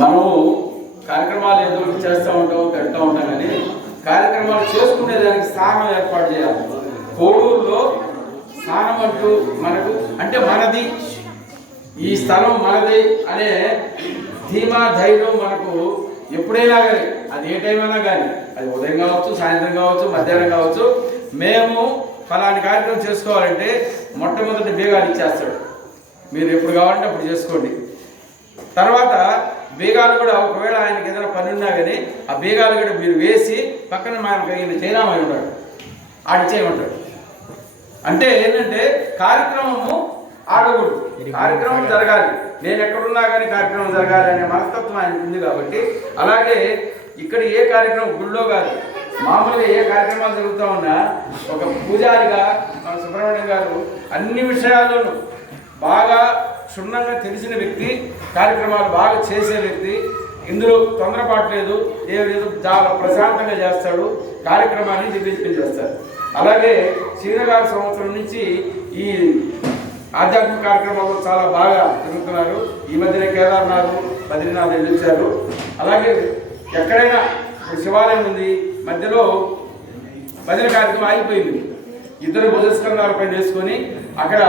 మనము కార్యక్రమాలు ఏదో చేస్తూ ఉంటాం పెడతా ఉంటాం కానీ కార్యక్రమాలు చేసుకునేదానికి స్థానం ఏర్పాటు చేయాలి. కోడూరులో స్థానం అంటూ మనకు అంటే మనది, ఈ స్థలం మనది అనే ధీమా ధైర్యం మనకు ఎప్పుడైనా కానీ, అది ఏ టైం అయినా కానీ, అది ఉదయం కావచ్చు, సాయంత్రం కావచ్చు, మధ్యాహ్నం కావచ్చు, మేము ఫలాని కార్యక్రమం చేసుకోవాలంటే మొట్టమొదటి బీగాలు ఇచ్చేస్తాడు. మీరు ఎప్పుడు కావాలంటే అప్పుడు చేసుకోండి. తర్వాత బీగాలు కూడా ఒకవేళ ఆయనకి ఏదైనా పని ఉన్నా కానీ ఆ బీగాలు కూడా మీరు వేసి పక్కన మనకు ఈయన చైనామై ఉంటాడు, ఆడిచ్చేయమంటాడు. అంటే ఏంటంటే కార్యక్రమము ఆగకూడదు, కార్యక్రమం జరగాలి. నేను ఎక్కడున్నా కానీ కార్యక్రమం జరగాలి అనే మనస్తత్వం ఆయనకు ఉంది కాబట్టి, అలాగే ఇక్కడ ఏ కార్యక్రమం గుళ్ళో కాదు, మామూలుగా ఏ కార్యక్రమాలు జరుగుతూ ఉన్నా ఒక పూజారిగా మన సుబ్రహ్మణ్యం గారు అన్ని విషయాల్లోనూ బాగా క్షుణ్ణంగా తెలిసిన వ్యక్తి, కార్యక్రమాలు బాగా చేసే వ్యక్తి, ఇందులో తొందరపాటు లేదు, ఏ లేదు, చాలా ప్రశాంతంగా చేస్తాడు, కార్యక్రమాన్ని దిగ్విజయం చేస్తాడు. అలాగే శ్రీనగారు సంవత్సరం నుంచి ఈ ఆధ్యాత్మిక కార్యక్రమాలు చాలా బాగా జరుగుతున్నారు. ఈ మధ్యన కేదార్నాథ్, బద్రీనాథ్ వెళ్ళొచ్చారు. అలాగే ఎక్కడైనా శివాలయం ఉంది, మధ్యలో భజన కార్యక్రమం ఆగిపోయింది. ఇద్దరు భుజస్కంధాల పైన వేసుకొని అక్కడ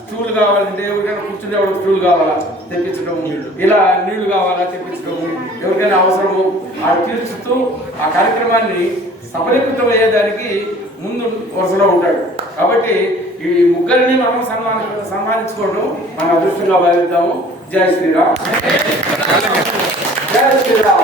స్టూల్ కావాలంటే ఎవరికైనా కూర్చునే వాళ్ళకి స్టూల్ కావాలా తెప్పించడం, ఇలా నీళ్లు కావాలా తెప్పించడం, ఎవరికైనా అవసరము అది తీర్చుతూ ఆ కార్యక్రమాన్ని సఫలీకృతం అయ్యేదానికి ముందు వరుసలో ఉంటాడు. కాబట్టి ఈ ముగ్గురిని మనం సన్మానించుకోవడం మన అదృష్టంగా భావిద్దాము. జై శ్రీరామ్, జై శ్రీరామ్.